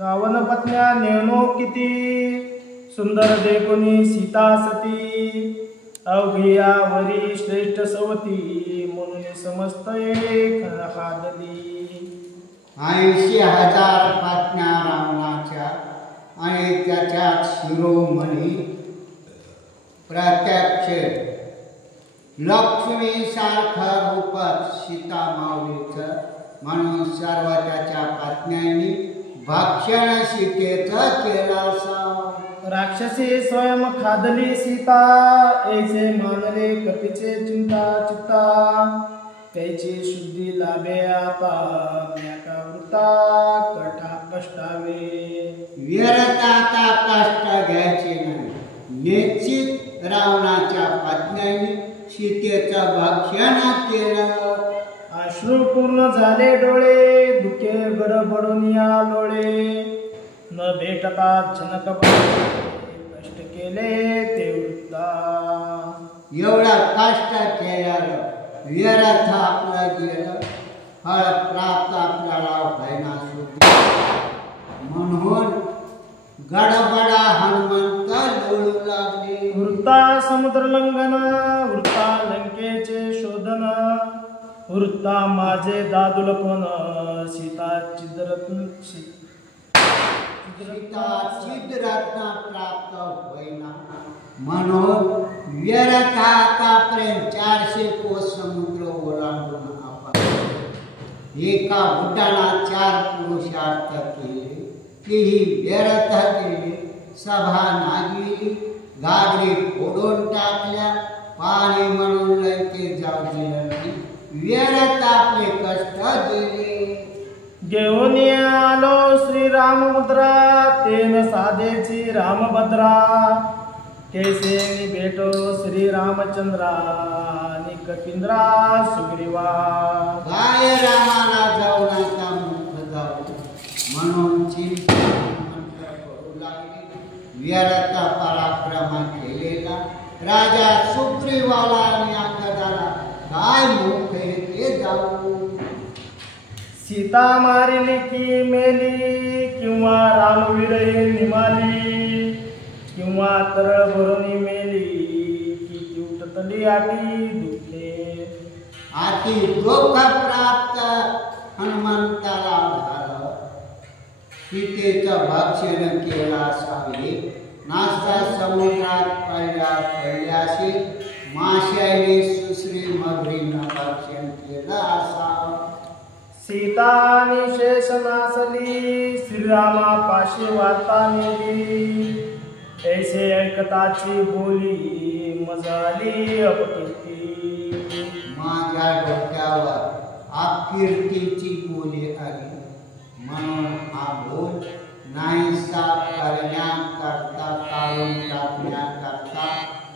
रावण पत्न्या नेणो किती, सुंदर देखुनी सीता सती, अवघिया वरी श्रेष्ठ सवती, म्हणून समस्त एक खादली. 80,000 पत्न्या रावणाच्या आणि त्याच्यात शिरोमणी प्रत्यक्ष लक्ष्मी सारखं रूपात सीता माऊलीचं, म्हणून सर्व त्याच्या पत्न्यांनी भक्षण सीतेचं केलं असावं. राक्षसी स्वयं खादली सीता, ऐसे मानले कपीचे चिंता चित्ता, त्याची शुद्धी लाभे आता म्याका वृता कठा कष्टावे. व्यर्थाचा कष्ट घ्यायचे नाही. निश्चित रावणाच्या पत्न्यांनी सीतेचं भक्षण केलं. अश्रू पूर्ण झाले डोळे, दुखे गडबडून या लोळे, न भेटता जनक कष्ट केले ते वृत्ता. एवढं कष्ट केलं व्यर्थ आपलं गेलं, फळ प्राप्त आपल्याला व्हायना सुद्धा. म्हणून गडबडा हनुमंत लोळू लागले. वृत्ता समुद्र लंघन, वृत्ता लंकेचे शोधन, वृत्ता माझे दादुलपण, सीता चिद्रत्न चिद्रत्न प्राप्त होईना. म्हणून व्यर्थ आतापर्यंत 400 कोस समुद्र ओलांडून आपण एका उड्डाणात 4 पुरुषार्थ केले, तेही व्यर्थ केले. सभा नागिली, गागरी फोडून टाकल्या, पाणी म्हणून लंकेत जाऊ दिलं नाही. व्यर्थ आपले कष्ट दिले. घेऊन आलो श्रीराम मुद्रा, तेन साधेची रामभद्रा, कैसे भेटो श्री रामचंद्रा, नि कपिंद्रा सुग्रीवा. काय रामाला जाऊ नका मुख जाऊ, म्हणून चिंता करू लागले. व्यर्थ पराक्रम केलेला राजा सुग्रीवाला आणि अंगदाला काय मुख ते जाऊ. सीता मारिली की मेली, किंवा रामवीर निमाली, किंवा तरळ भरुनी मेली, की उठतली आटी दुखे. आती दुःख प्राप्त हनुमंताला झालं. सीतेचं भक्षण केलं असावे, नाश्ता समुद्रात पडल्याशी माशाने सुश्री मगरीनं भक्षण केलं असावं. सीता आणि शेष नासली, श्रीरामा पाशी वार्ता नेली, ऐसे ऐकताची बोली मजाली अपकीर्ती. माझ्या डोक्यावर अपकीर्तीची बोली आली, म्हणून हा बोल नाहीसा करण्याकरता, काढून टाकण्याकरता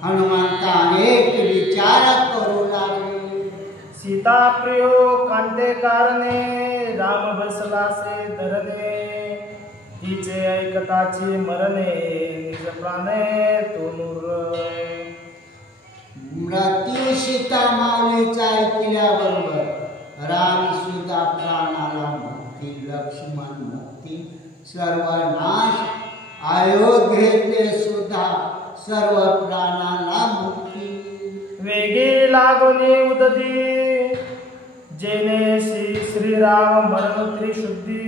हनुमंत अनेक विचार करू लागले. सीता प्रियो कांते कारणे, राम बसलासे धरणे, तिचे ऐकताची मरणे, निज प्राणे तो नूर. मृत्यू सीता माऊलीचा ऐकल्याबरोबर राम सुद्धा प्राणाला मुक्ती, लक्ष्मण मुक्ती, सर्व नाश. अयोध्येचे सुद्धा सर्व प्राणाला मुक्ती. वेगी लागोनी उदती, जेने श्रीराम मरण त्रिशुद्धी,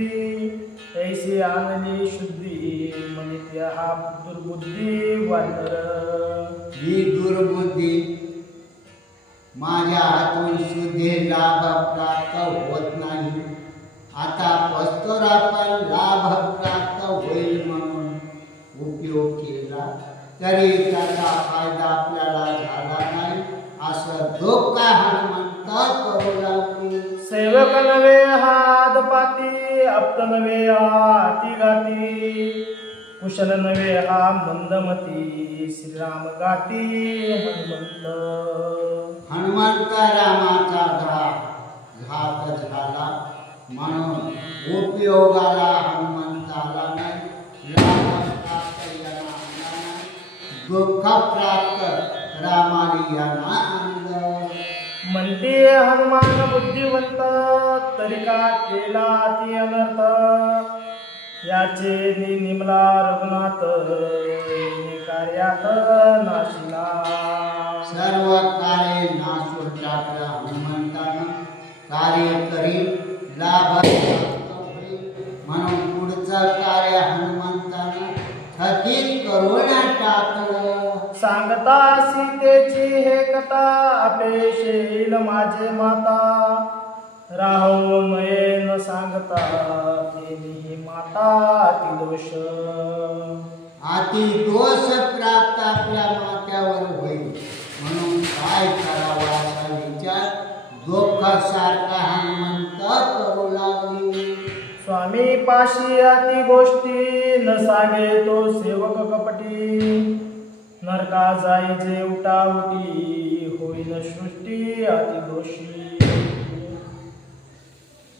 ऐसी आणली शुद्धी, मनित्य हा दुर्बुद्धी वानर. ही दुर्बुद्धी माझ्या हातून शुद्धी लाभ प्राप्त होत नाही. आता पस्तोर आपण लाभ प्राप्त होईल म्हणून उपयोग केला, तरी त्याचा फायदा आपल्याला झाला नाही, असं दुःख हनुमंत करू लागले. सेवक नवे हात पाती, अप्त नवे हाती गाती, कुशल नवे हा मंदमती, श्रीराम गाती हनुमंत. हनुमंत रामाचा घात झाला, म्हणून उपयोगाला हनुमंताला नाही. दुःख प्राप्त रामाने यांना आणलं. म्हणते हनुमान बुद्धिवंत, तरी का केला ती अनर्थ, याचे निमला रघुनाथ कार्यात नाशिला. सर्व कार्य नासून टाकला हनुमंतानं कार्य करी लाभ म्हणून पुढचं कार्य हनुमंतानं थकीत करून टाकलं. सांगता सीतेची हे कथा अपेश येईल माझे माता. राहो नये न सांगता केली माता ती दोष. अति दोष प्राप्त आपल्या मात्यावर होईल म्हणून काय करावा असा विचार दुःखासारखा हनुमंत करू लागली. स्वामी पाशी अति गोष्टी न सागे तो सेवक कपटी. नरका जाई जे उठाउटी होईन सृष्टी अति दोषी.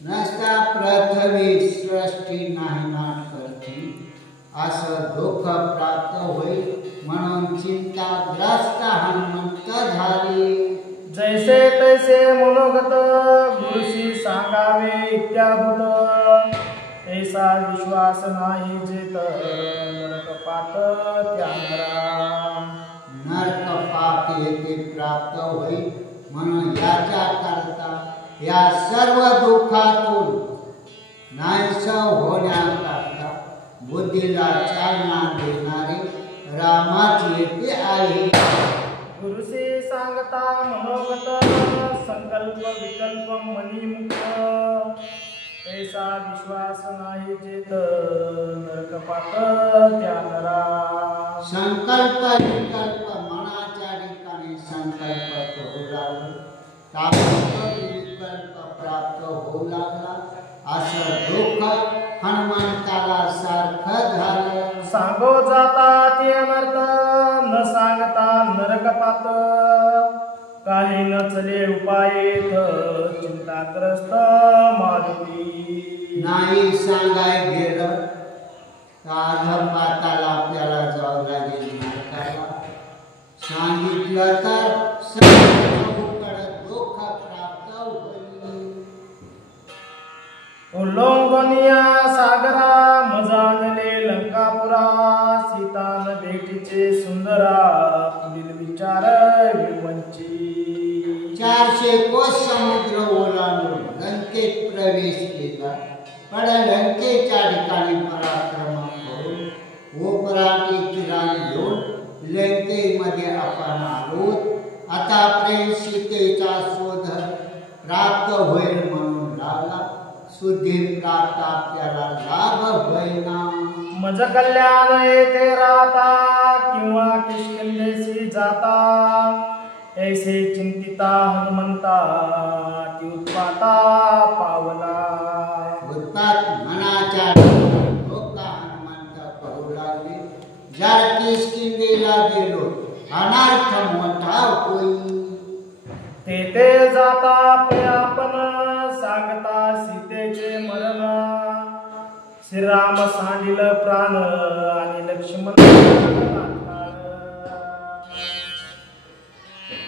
नसता पृथ्वी सृष्टी नाही नाट करती असं दुःख प्राप्त होईल म्हणून चिंताग्रस्त हनुमंत झाली. जैसे तैसे मनोगत गुरुशी सांगावे इत्याभूत. ऐसा विश्वास नाही जेत नरकपात त्या नरा. नरकपात येथे प्राप्त होईल म्हणून याच्या करता या सर्व दुःखातून नाहीस होण्याकरता बुद्धीला चालना देणारे रामाची येथे आहे. गुरुशी सांगता मनोगत संकल्प विकल्प मनीमुक्त. ऐसा विश्वास नाही जेत नरकपात त्या नरा. संकल्प विकल्प मनाच्या ठिकाणी संकल्प करू लागला विकल्प प्राप्त होऊ लागला असं दुःख हनुमंताला सारखं झालं. सांगो जाता ते अनर्थ न सांगता नरकपात. काही न चले उपायेत चिंताग्रस्त मारुती. नाही सांगाय गेलं पाताला आपल्याला जावं लागेल नरकाला. सांगितलं तर दुःख प्राप्त होईल. उल्लंघनिया सागरा मजानले लंकापुरा. सीतान भेटीचे सुंदरा पुढील विचार विवंची. 400 कोस समुद्र ओलांडून लंकेत प्रवेश केला. पण लंकेच्या ठिकाणी पराक्रम करून ओपराटी किरण घेऊन लंकेमध्ये आपण आलो. आता प्रेम सीतेचा शोध प्राप्त होईल म्हणून लागला. सुधी प्राप्त आपल्याला लाभ होईना. मज कल्याण येथे राहता किंवा किष्किंधेसी जाता. ऐसे चिंतिता हनुमंता ती उत्पाता पावला. उत्पात मनाच्या डोका हनुमंत करू लागले. जर किष्किंधेला गेलो अनर्थ मोठा होईल. तेथे जाता आपण सांगता सीतेचे मरण. श्रीराम सांडिल प्राण आणि लक्ष्मण.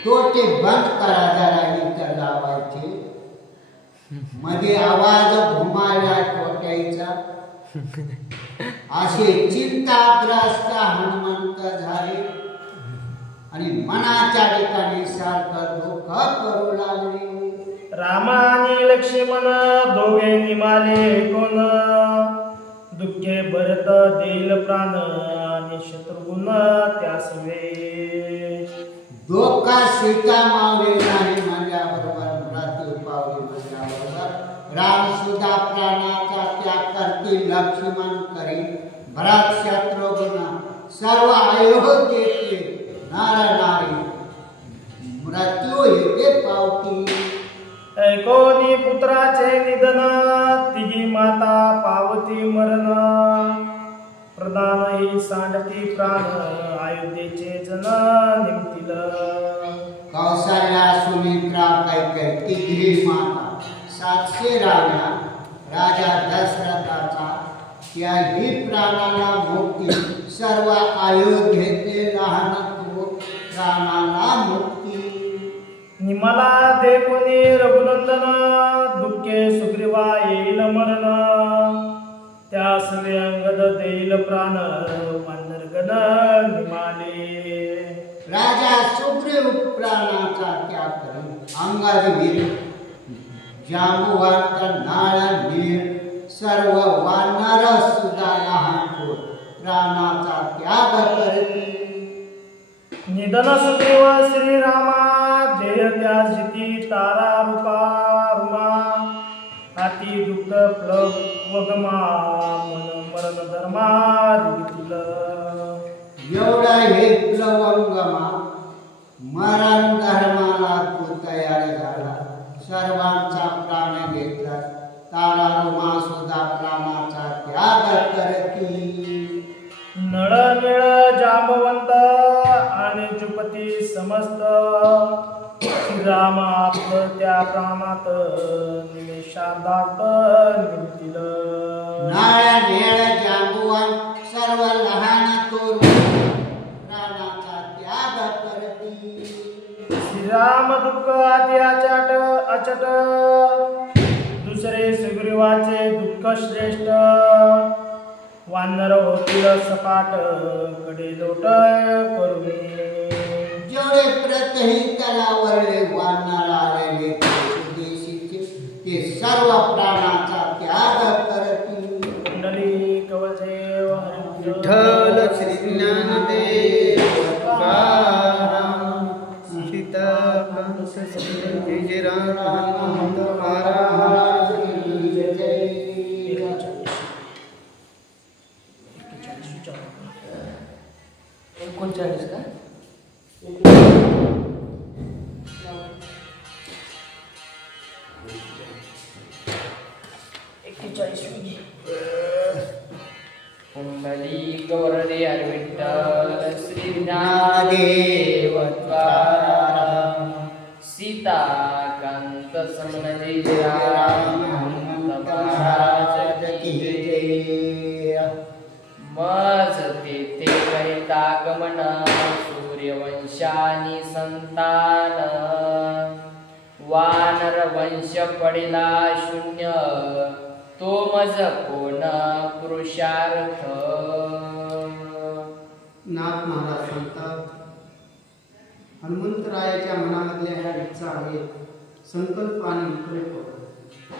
तोटे बंद करा जरा इथं लावायचे. मध्ये आवाज घुमायला तोट्याचा. असे चिंताग्रस्त हनुमंत झाले आणि मनाच्या ठिकाणी सारखं दुःख करू लागले. राम आणि लक्ष्मण दोघे निमाले कोण. दुःखे भरत देईल प्राण आणि शत्रुघ्न त्यास वेश. धोका सीता मावले नाही म्हणल्याबरोबर मृत्यू पावली म्हणल्याबरोबर राम सुद्धा प्राणाचा त्याग करतील. लक्ष्मण करील भरत शत्रुघ्न सर्व अयोध्येचे नार नारी मृत्यू येथे पावती. ऐकोनी पुत्राचे निधन तिघी माता पावती मरण. प्रधान ही सांडती प्राण अयोध्येचे जन निमतील. कौशल्या सुमित्रा कैकेयी तिघी माता 700 राण्या राजा दशरथाचा त्याही प्राणाला मुक्ती. सर्व अयोध्येचे लहान प्राणाला मुक्ती. निमला देखोनी रघुनंदन दुःखे सुग्रीवा येईल मरण. त्या सवे अंगद देईल प्राण वानर गण निमाले. राजा सुग्रीव प्राणाचा त्याग करून अंगावीर जांबुवंत नाळ नीळ सर्व वानर सुद्धा लहान प्राणाचा त्याग करते. निधन सुग्रीव श्रीरामा देह त्या जिती तारा रूपा रुमा हाती दुःख प्लग वगमा मन मरण धर्मा रितील. एवढा हे प्लवंगमा मरण धर्माला तू तयार झाला. सर्वांचा प्राण घेतला. तारा रुमा सुद्धा प्राणाचा त्याग करती. नळ निळ जांबवंत आणि जुपती समस्त श्रीराम आपलं त्या प्राणात निमेषार्धात निघतील. नाळ नेळ जांबुवंत सर्व लहान थोर प्राणाचा त्याग करती. श्रीराम दुःख आधी अचट दुसरे सुग्रीवाचे दुःख श्रेष्ठ वानर होतील सपाट कडे लोट करुणे. जेवढे प्रतही तलावरले वानर आलेले देशीचे ते सर्व प्राणाचा त्याग करतील. कुंडली कवचेव विठ्ठल श्री ज्ञानदेव तुकाराम सीताकांत जय जय राम हनुमंत महाराज की जय. 39 का? 41 कुंडली गौरदे विठ्ठल श्री ज्ञानदेव तुकाराम सीताकांत समन जय जय राम हनुमंत महाराज की जय. मज तेथे करिता गमन सूर्यवंशानी संतान वानर वंश पडिला शून्य तो मज कोण पुरुषार्थ. नाथ महाराज सांगतात हनुमंतरायाच्या मनामधल्या ह्या इच्छा आहेत संकल्प आणि विकल्प.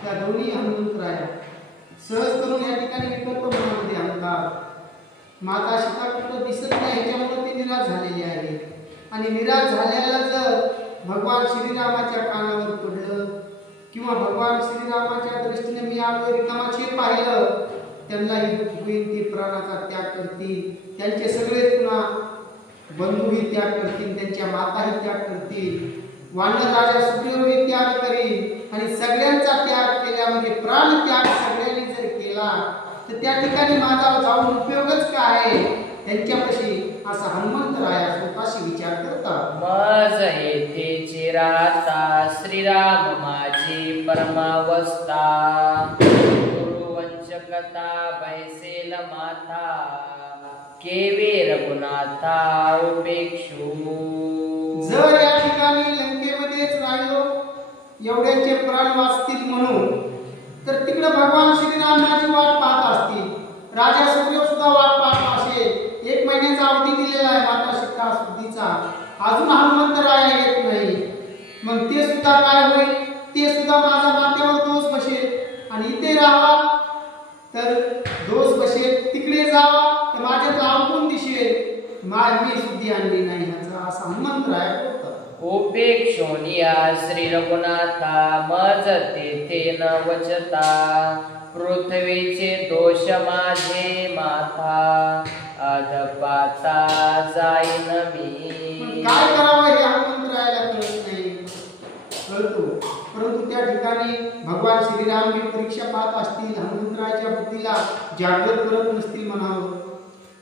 त्या दोन्ही हनुमंतराया सहज करून या ठिकाणी विकल्प मनामध्ये आणतात. माता सीता कुठं दिसत नाही ह्याच्यामुळे ते निराश झालेले आहे. आणि निराश झाल्याला जर भगवान श्रीरामाच्या कानावर पडलं किंवा भगवान श्रीरामाच्या दृष्टीने मी आपलं रिकामाचे पाहिलं त्यांनाही दुःख होईल. ते प्राणाचा त्याग करतील. त्यांचे सगळे पुन्हा बंधूही त्याग करतील. त्यांच्या माताही त्याग करतील. वानर राजा सुग्रीवही त्याग करील. आणि सगळ्यांचा त्याग केला म्हणजे प्राण त्याग सगळ्यांनी जर केला तर त्या ठिकाणी माझा जाऊन उपयोगच काय आहे. त्यांच्यापाशी असा हनुमंतराया स्वतःशी विचार करतात. मज येथे राहता श्रीराम माझी परमावस्था गुरुवंश कथा बैसेल माथा केवे रघुनाथा उपेक्षू. जर या ठिकाणी लंकेमध्येच राहिलो एवढ्याचे प्राण वाचतील म्हणून तर तिकडे भगवान श्रीरामाची वाट पाहत असतील. राजा सुग्रीव सुद्धा वाट पाहत असेल. 1 महिन्याचा अवधी दिलेला आहे माता सीता शुद्धीचा. अजून हनुमंतराया येत नाही. मग ते सुद्धा काय होईल. ते सुद्धा माझ्या माथ्यावर दोष बसेल. आणि इथे राहावा तर दोष बसेल. तिकडे जावा तर माझ्यात अवगुण दिसेल. मी शुद्धी आणली नाही याचा असा हनुमंतराया बोलतात. उपेक्षोनिया श्री रघुनाथा मज तेथे न वचता पृथ्वीचे दोष माझे माथा अधपाता जाईन मी. काय करावं हे हनुमंतरायाला कळत नाही. कळतो परंतु त्या ठिकाणी भगवान श्रीराम ही परीक्षा पाहत असतील. हनुमंतरायाच्या बुद्धीला जागृत करत नसतील म्हणावं.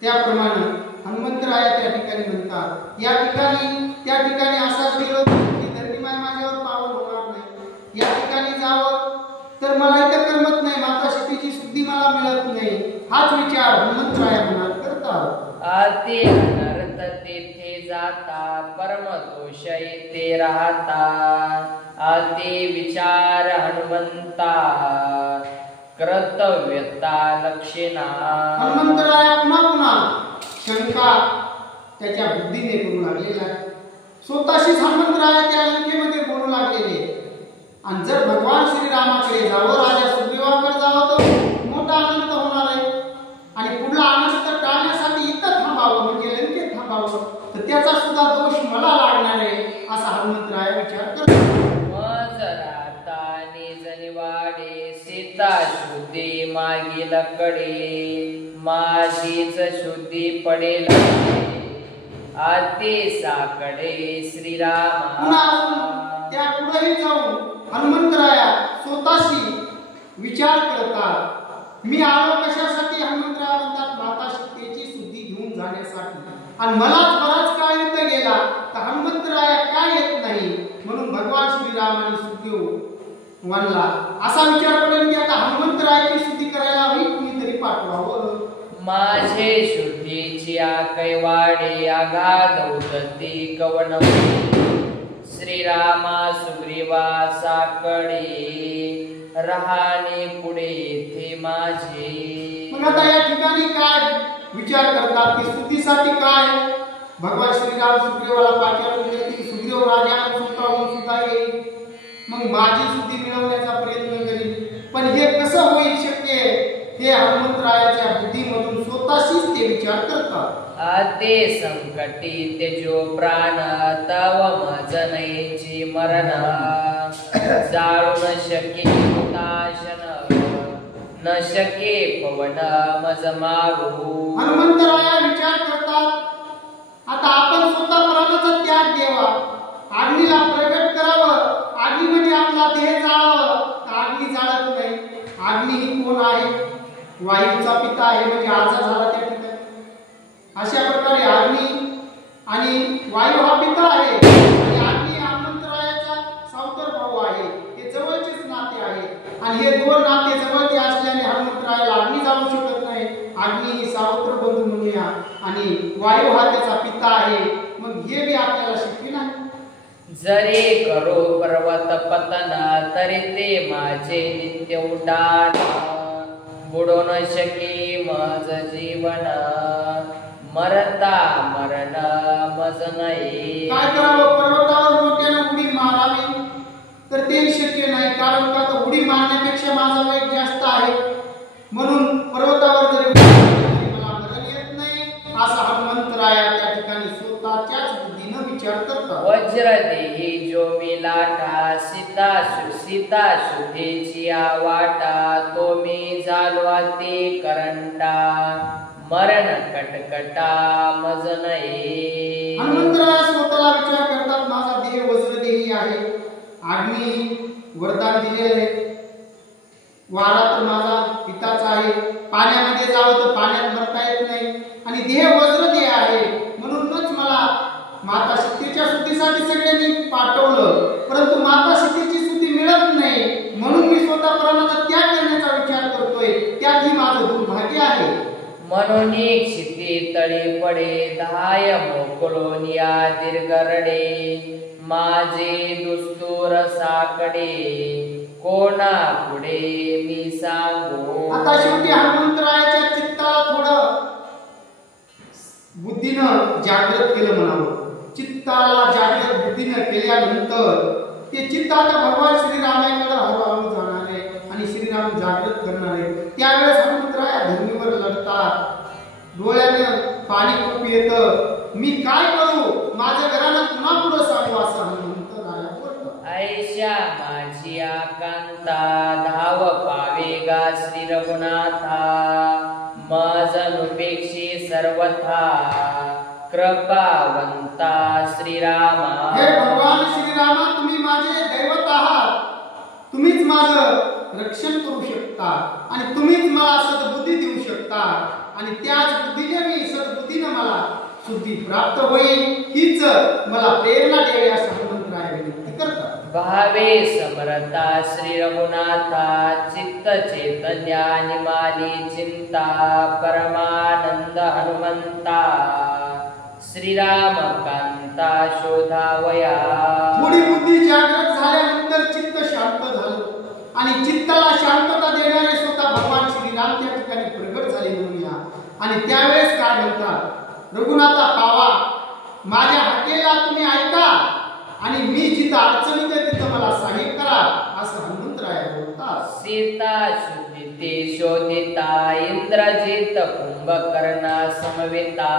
त्याप्रमाणे हनुमंतराया त्या ठिकाणी म्हणतात या ठिकाणी त्या ठिकाणी असा केलं की धरणीमाय माझ्यावर पावन होणार नाही. या ठिकाणी जावं तर मला इथं करमत नाही. माता सीतेची शुद्धी मला मिळत नाही. हाच विचार हनुमंतराया मनात करतात. अति अनर्थ तेथे जाता परम दोष येथे राहता अति विचार हनुमंता कर्तव्यता लक्षेना. हनुमंतराया पुन्हा पुन्हा शंका त्याच्या बुद्धीने करू लागलेला आहे. स्वतःशीच हनुमंतराया त्या लंकेमध्ये बोलू लागलेले. आणि जर भगवान श्रीरामाकडे जावं, राजा सुग्रीवाकडे जावं तर मोठा आनंद होणार आहे. आणि पुढला आनंद तर टाळण्यासाठी इथं थांबावं, म्हणजे लंकेत थांबावं, तर त्याचा सुद्धा दोष मला लागणार आहे असा हनुमंतराया विचार करतो. वाडे सीता शुद्धी मागील कडे, माझीच शुद्धी पडेल आते साकडे श्रीरामा. त्या पुढेही जाऊन हनुमंतराया स्वतःशी विचार करतात. मी आलो कशासाठी? हनुमंतराया म्हणतात माता सीतेची शुद्धी घेऊन जाण्यासाठी. आणि मलाच बराच काळ इथं गेला तर हनुमंतराया काय येत नाही, म्हणून भगवान श्रीरामाने सुग्रीव वनला असा विचार करून की आता हनुमंतरायाची शुद्धी करायला हवी, कुणीतरी पाठवावं. माझे शुद्धीची कैवाडे आघात उदती कवन, श्रीरामा सुग्रीवा साकडे रहाणे पुढे थे माझे. मग आता या ठिकाणी काय विचार करतात की शुद्धीसाठी काय भगवान श्रीराम सुग्रीवाला पाठवून देतील. सुग्रीव राजाला सुद्धा येईल, मग माझी शुद्धी मिळवण्याचा प्रयत्न करील. पण हे कसं होईल शक्य? हे हनुमंतरायाच्या बुद्धीमधून स्वतःशीच ते विचार करतात. आते संकटी तेजो प्राण तव मज नयची मरण, जाळू न शके हुताशन न शके पवन मज मारू. हनुमंतराया विचार करतात आता आपण स्वतः प्राणाचा त्याग द्यावा, अग्नीला प्रगट करावं, अग्नीमध्ये आपला देह जाळावं. अग्नी जाळत नाही. अग्नी ही कोण आहे? वायूचा पिता आहे, म्हणजे आजार झाला त्या ठिकाणी. अशा प्रकारे अग्नी आणि वायू हा पिता आहे आणि अग्नी हनुमंतरायाचा सावतर भाऊ आहे. हे जवळचेच नाते आहे आणि हे दोन नाते जवळचे असल्याने हनुमंतरायाला अग्नी जाऊ शकत नाही. अग्नी ही सावत्र बंधू म्हणूया आणि वायू हा त्याचा पिता आहे. मग हे बी आपल्याला शक्य नाही. जरे करो पर्वत पतन तरी ते माझे नित्य उड्डाण, बुडो न शके मज जीवन मरता मरण मज नाही. काय करावं? पर्वतावर मोठ्यानं उडी मारावी तर ते शक्य नाही, कारण का तर उडी मारण्यापेक्षा माझा वेग जास्त आहे. म्हणून पर्वतावर जरी मला मरण येत नाही असा हनुमंतराया त्या ठिकाणी स्वतःच्याच बुद्धीनं विचार करतात. वज्र देही जो मी लाटा, सीता शुद्धीची वाटा, तो मी झालो ते करंटा, मरण कटकटा मज नाही. हनुमंतराया स्वतःला विचार करतात माझा देह वज्रदेही आहे, अग्नी वरदान दिलेले, वारा तर माझा पिताचा आहे, पाण्यामध्ये जावं तर पाण्यात मरता येत नाही आणि देह वज्रदेह आहे. म्हणूनच मला माता सीतेच्या शुद्धीसाठी सगळ्यांनी पाठवलं, परंतु माता सीतेची शुद्धी मिळत नाही. म्हणून मी स्वतः प्राणाचा त्याग करण्याचा विचार करतोय. त्यात ही माझं दुर्भाग्य आहे. म्हणून क्षिती तळी पडे धाय मोकळोनिया दीर्घरडे, माझे दुस्तूर साकडे कोणा पुढे मी सांगू. आता शेवटी हनुमंतरायाच्या चित्ताला थोडं बुद्धीनं जागृत केलं म्हणावं. चित्ताला जागृत बुद्धीनं केल्यानंतर ते चित्त आता भगवान श्रीरामाकडे हळूहळू जाणार आहे आणि श्रीराम जागृत करणार आहे. त्यावेळेस हनुमंतराया धर्मीवर लढतात, डोळ्यानं पाणी खूप येतं. मी काय करू? माझ्या घराला पुन्हा पुढं सांगू असं हनुमंतराया बोलतो. ऐशा माझी आकांता धाव पावेगा श्री रघुनाथा, मजनुपेक्षी सर्वथा कृपावंता श्रीरामा. हे भगवान श्रीरामा, तुम्ही माझे दैवत आहात. तुम्हीच माझं रक्षण करू शकता आणि तुम्हीच मला सद्बुद्धी देऊ शकता आणि त्याच बुद्धीने मी सद्बुद्धीने मला शुद्धी प्राप्त होईल, हीच मला प्रेरणा द्यावी असं हनुमंतराया विनंती करतात. भावे समरता श्री रघुनाथा, चित्त चैतन्या निमाली चिंता, परमानंद हनुमंता श्रीराम कांता शोधावया. थोडी बुद्धी जागृत झाल्यानंतर चित्त शांत झालं आणि चित्ताला शांतता देणारे स्वतः भगवान श्रीराम त्या ठिकाणी प्रगट झाले म्हणूया. आणि त्यावेळेस काय म्हणतात, रघुनाथा पावा, माझ्या हाकेला तुम्ही ऐका आणि मी जिथं अडचणीत आहे तिथं मला सहाय्य करा, असं हनुमंतराय बोलतात. सीता शुद्धिते शोधिता इंद्रजित कुंभकर्णा समवेता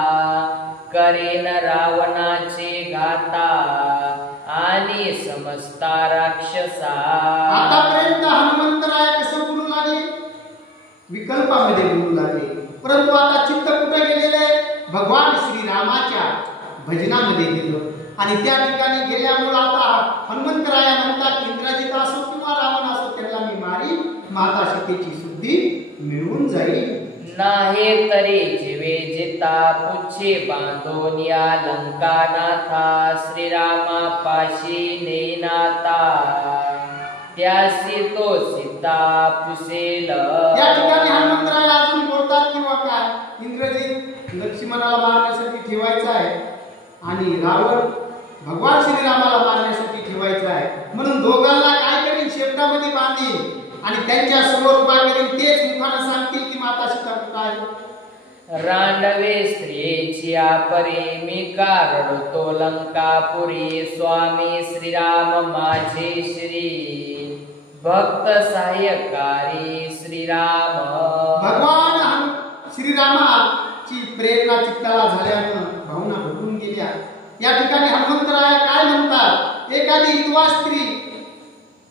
करेन रावणाचे घाता आणि समस्ता राक्षसा. आतापर्यंत हनुमंतराय कसं बोलू लागले, विकल्पामध्ये बोलू लागले, परंतु आता चित्त कुठे गेलेले, भगवान श्रीरामाच्या भजनामध्ये गेलो. आणि त्या ठिकाणी गेल्यामुळे आता हनुमंतराया म्हणतात, इंद्रजित असो किंवा रावण असो त्यांना मी मारी, माता सीतेची शुद्धी मिळवून जाईल. नाही तरी जीवे जिता पुच्छे बांधून या लंकानाथा श्रीरामा पाशी नेनाता त्यासी तो सीता पुसेल. या ठिकाणी हनुमंतराया अजून बोलतात किंवा काय, इंद्रजित लक्ष्मणाला मारण्यासाठी ठेवायचा आहे आणि रावण भगवान श्रीरामाला मारण्यासाठी ठेवायचा आहे, म्हणून दोघांना काय करेल, शेपटामध्ये बांधील आणि त्यांच्या समोर उभा करेल. तेच मुखानं सांगतील की माता सीता काय. रांडवे स्त्रियेची आपरे मी रडतो लंकापुरी स्वामी श्रीराम माझे श्री भक्त सहाय्यकारी श्रीराम. भगवान श्रीरामाची प्रेरणा चित्ताला झाल्यानं भावना भरून गेल्या. या ठिकाणी हनुमंतराय काय म्हणतात, एखादी विधवा स्त्री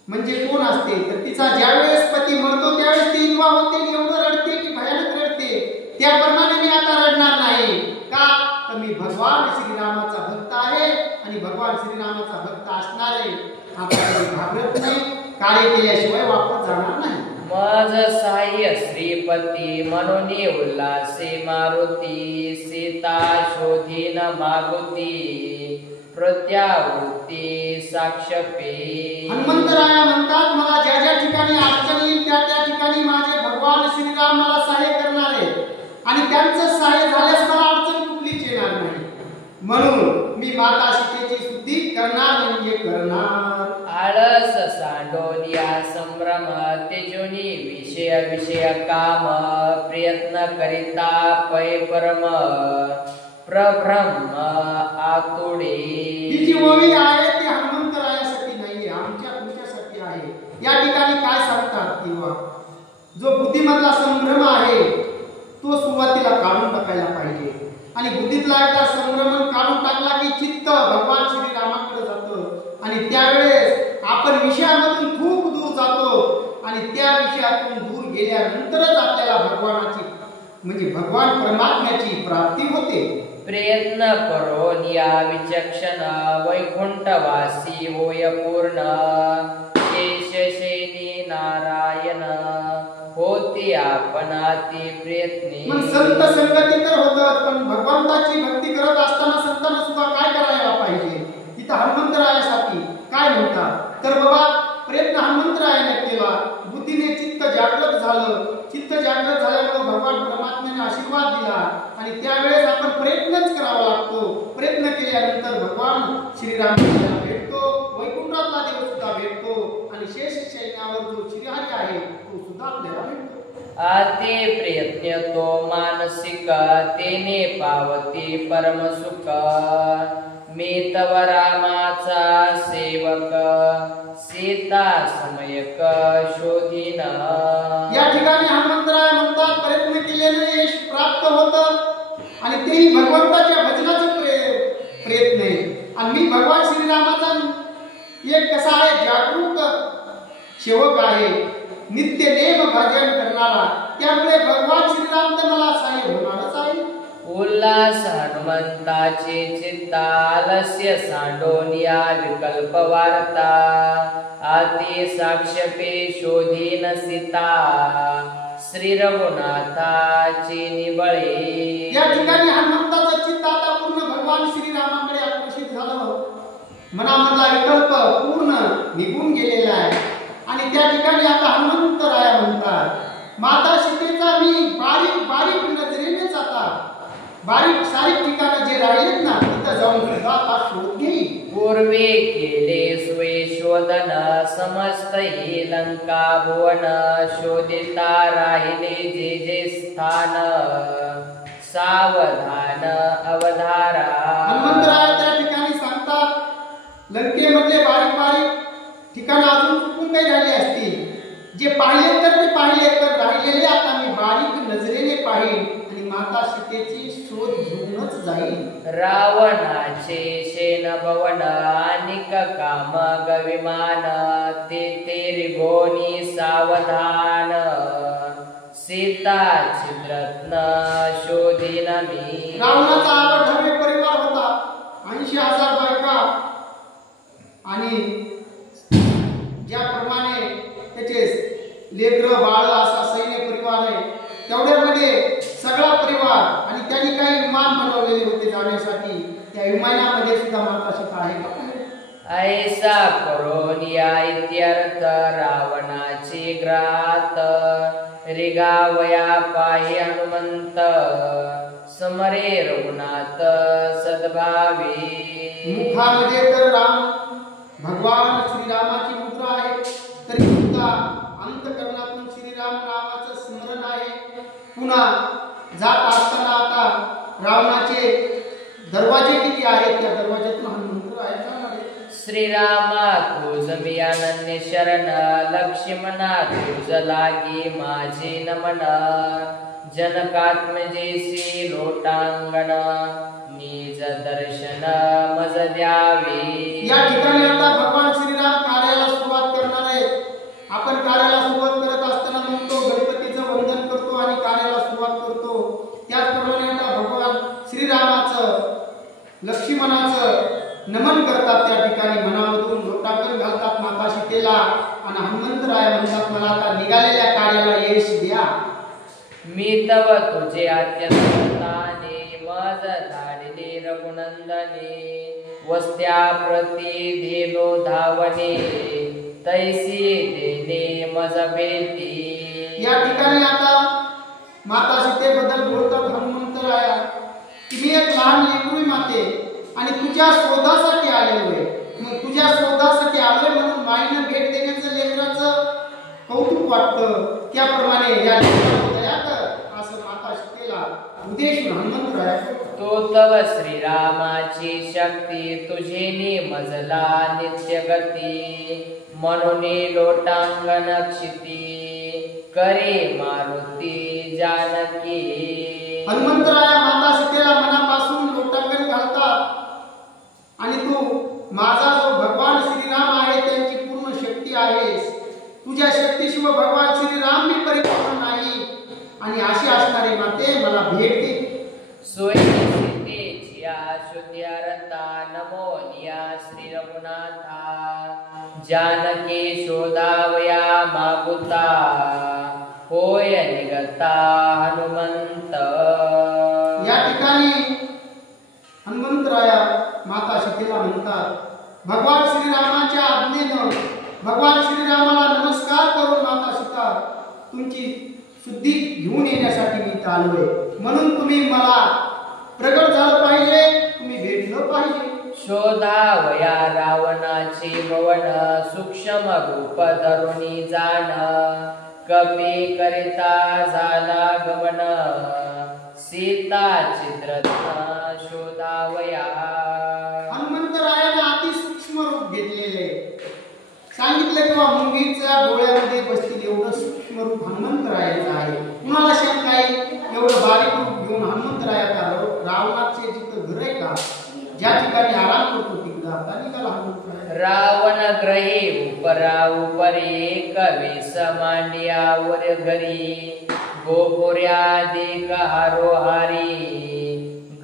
म्हणजे कोण असते, तर तिचा ज्यावेळेस पती मरतो त्यावेळेस ती विधवा होते, एवढं रडते की भयानक रडते. त्याप्रमाणे मी आता रडणार नाही, का तर मी भगवान श्रीरामाचा भक्त आहे आणि भगवान श्रीरामाचा भक्त असणारे आता घाबरत नाही, कार्य केल्याशिवाय वापस जाणार नाही. मज सहाय्य श्रीपती म्हणून उल्हासे मारुती सीता शोधीन मागुती प्रत्यावृत्ती साक्षपे. हनुमंतराया म्हणतात, मला ज्या ज्या ठिकाणी अडचण येईल त्या त्या ठिकाणी माझे भगवान श्रीराम मला सहाय्य करणार आहे आणि त्यांचं सहाय्य झाल्यास मला अडचण कुठलीच येणार नाही, म्हणून मी माता सीतेची शुद्धी करणार म्हणजे करणार. आळस सांडोनिया संभ्रम तेजोनी विषय विषय काम प्रयत्न करिता पै परम प्रभ्रम आतुडे. ही जी ओवी आहे ती हनुमंतरायासाठी नाहीये, आमच्या तुमच्यासाठी आहे. या ठिकाणी काय सांगतात किंवा जो बुद्धीमधला संभ्रम आहे तो सुरुवातीला काढून टाकायला पाहिजे आणि बुद्धीतला एकदा संभ्रम काढून टाकला की चित्त भगवान श्रीरामाकडे जातं आणि त्यावेळेस आपण विषयामधून खूप दूर जातो आणि त्या विषयातून दूर गेल्यानंतरच आपल्याला भगवानाची म्हणजे भगवान परमात्म्याची प्राप्ती होते. प्रयत्न करून या विचक्षण वैकुंठवासी होय पूर्ण शेषशैनी नारायण होती आपण अति प्रयत्नी. मग संत संगती तर होतात, पण भगवंताची भक्ती करत असताना संतांना सुद्धा काय करायला पाहिजे. इथं हनुमंतरायासाठी काय म्हणतात, तर बाबा प्रयत्न हनुमंतरायाने केला, बुद्धीने चित्त जागृत झालं, चित्त जागृत झाल्यामुळे भगवान परमात्म्याने आशीर्वाद दिला आणि त्यावेळेस आपण प्रयत्नच करावा लागतो. प्रयत्न केल्यानंतर भगवान श्रीराम भेटतो, वैकुंठातला देव सुद्धा भेटतो आणि शेष शयनावर जो श्रीहरी आहे तो सुद्धा आपल्याला भेटतो. अति प्रयत्न तो मानसिक तेने पावती परम सुख मी तव रामाचा सेवक सीता समयक शोधीन. या ठिकाणी हनुमंतराय म्हणतात, प्रयत्न केल्याने यश प्राप्त होतं आणि तेही भगवंताच्या भजनाचं प्रयत्न आहे. आणि मी भगवान श्रीरामाचा एक कसा आहे, जागरूक सेवक आहे, नित्य नेम भजन करणारा, त्यामुळे भगवान श्रीराम तर मला सहाय्य होणारच आहे. उल्हास हनुमंताचे चित्तालस्य सांडोनिया विकल्प वार्ता अति साक्षपे शोधीन सीता श्री रघुनाथाची निबळे. या ठिकाणी हनुमंताचं चित्त आता पूर्ण भगवान श्रीरामाकडे आकर्षित झालं, मनामधला विकल्प पूर्ण निघून गेलेला आहे आणि त्या ठिकाणी आता हनुमंतराया म्हणतात, माता सीतेचा मी बारीक बारीक नजरेनेच आता बारीक सारीक ठिकाणं जे राहिलेत ना तिथं जाऊन सुद्धा आता शोध घेईल. पूर्वे केले स्वे शोधन समस्त ही लंका भुवन शोधिता राहिले जे जे स्थान सावधान अवधारा. हनुमंतराय त्या ठिकाणी सांगतात लंकेमधले बारीक बारीक ठिकाण अजून चुकून काही राहिले असतील. जे पाहिले तर ते पाहिले, तर राहिलेले आता मी बारीक नजरेने पाहिन आणि माता सीतेची शोध घेऊनच जाईल. रावणाचे शेन भवन अनिक काम गविमान ते रिभोनी सावधान सीता चित्रत्न शोधिन मी. रावणाचा आवडधर्मी परिवार होता, 80,000 बायका आणि ज्याप्रमाणे त्याचे लेकरं बाळ असा सैन्य परिवार आहे, तेवढ्यामध्ये सगळा परिवार आणि त्यांनी काही विमान बनवलेले होते जाण्यासाठी. त्या विमानामध्ये सुद्धा माता सीता आहे का? ऐसा करोनिया इत्यर्थ रावणाची ग्रात रिगावया पाहि हनुमंत समरे रघुनाथ सद्भावी. मुखामध्ये तर राम भगवान श्रीरामाची मुद्रा आहे, तरी सुद्धा अंतकरणातून श्रीराम नावाचं स्मरण आहे. पुन्हा जात असताना आता रावणाचे दरवाजे किती आहेत, त्या दरवाज्यातून हनुमंत आहे जाणार आहे. श्रीरामा तुझ मी अनन्य शरण लक्ष्मणा तुझ लागी माझे नमन जनकात्मजेसी लोटांगण निज दर्शन मज द्यावे. या ठिकाणी आता भगवान श्रीराम कार्याला सुरुवात करणार आहे. आपण कार्याला सुरुवात करत असताना म्हणतो गणपतीचं वंदन करतो आणि कार्याला सुरुवात करतो. त्याचप्रमाणे आता भगवान श्रीरामाचं लक्ष्मणाचं नमन करतात. त्या ठिकाणी मनामधून लोटांगण घालतात माता सीतेला आणि हनुमंतराय म्हणतात मला आता निघालेल्या कार्याला यश द्या. मी तव तुझे अत्यंताने मज धाडले रघुनंदने वस्त्या प्रती धेलो धावणे तैसी देणे मज बेती. या ठिकाणी आता माता सीतेबद्दल बोलतात हनुमंतराया की मी एक लहान लेकरू माते आणि तुझ्या शोधासाठी आलेलो आहे. मग तुझ्या शोधासाठी आलोय म्हणून माईनं भेट देण्याचं लेकराचं कौतुक वाटतं. त्याप्रमाणे या लेकराला दया कर असं माता सीतेला उद्देशून हनुमंतराया तो तव श्रीरामाची शक्ती तुझे मजला नित्य गती म्हणून लोटांगण क्षिती करे मारुती जानकी. हनुमंतराया माता सीतेला मनापासून लोटांगण घालतात आणि तू माझा जो भगवान श्रीराम आहे त्यांची पूर्ण शक्ती आहेस. तुझ्या शक्तीशिवाय भगवान श्रीराम मी परिपूर्ण नाही आणि अशी असणारे माते मला भेट दे. सोय सीतेची शुद्ध्यारता नमो निया श्री रघुनाथा जानकी शोधावया मागुता होय निगता हनुमंत. या ठिकाणी हनुमंतराया माता सीतेला म्हणतात भगवान श्रीरामाच्या आज्ञेनं भगवान श्रीरामाला नमस्कार करून माता सीता तुमची शुद्धी घेऊन येण्यासाठी मी आलोय. म्हणून तुम्ही मला प्रगट झालं पाहिजे, तुम्ही भेटलं पाहिजे. शोधावया रावणाचे भवन सूक्ष्म रूप धरुणी जाण कपी करिता झाला गमन सीता चित्रत्न शोधावया. हनुमंतरायाने अति सूक्ष्म रूप घेतलेले सांगितलं किंवा मुंगीच्या डोळ्यामध्ये बसतील एवढं सूक्ष्म रूप हनुमंतरायाचं आहे. कुणाला शंका आहे एवढं बारीक रूप घेऊन हनुमंतरायाचा रावणाचे जिथं घर आहे का ज्या ठिकाणी आराम करतो तिकडं आता निघाला हनुमंतराय. रावण ग्रहे उपरा उपरे कवीस मांडियावर घरी गोपुऱ्या देख हारोहारी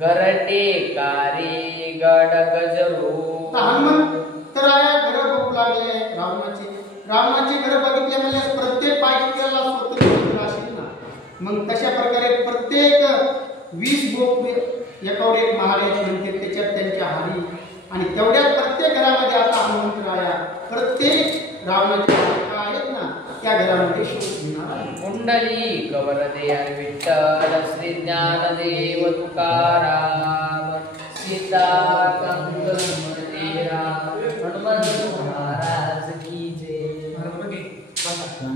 गरटे कारी गड गजरू. हनुमंतराया घर बघू लागले रावणाचे. रावणाचे घर बघितले म्हणजे प्रत्येक पायथ्याला स्वतंत्र असेल ना. मग तशा प्रकारे प्रत्येक 20 गोप एकावर एक महाल म्हणते त्याच्यात त्यांच्या हारी आणि तेवढ्यात प्रत्येक घरामध्ये आता हनुमंतराया प्रत्येक रावणाचे आहेत ना त्या घरामध्ये शोध घेणार आहे. कुंडली कवरदे विठ्ठल श्री ज्ञानदेव तुकाराम सीता कंगमते हनुमंत महाराज की जय. बरोबर घे. बसा.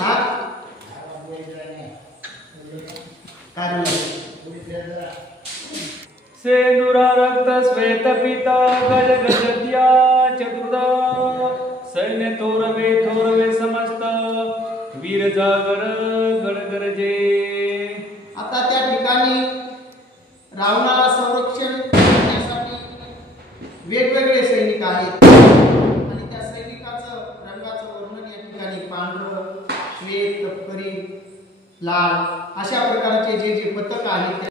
हा? काय बोलला? सेंदुरा रक्त श्वेत पिता गज गजत्या चतुर्द सैन्य थोरवे समस्त वीर जागर गडगरजे. आता त्या ठिकाणी रावणाला संरक्षण करण्यासाठी वेगवेगळे सैनिक आहेत आणि त्या सैनिकाचं रंगाचं वर्णन या ठिकाणी पांढरं, श्वेत, तपकिरी, लाल अशा प्रकारचे जे पथक आहेत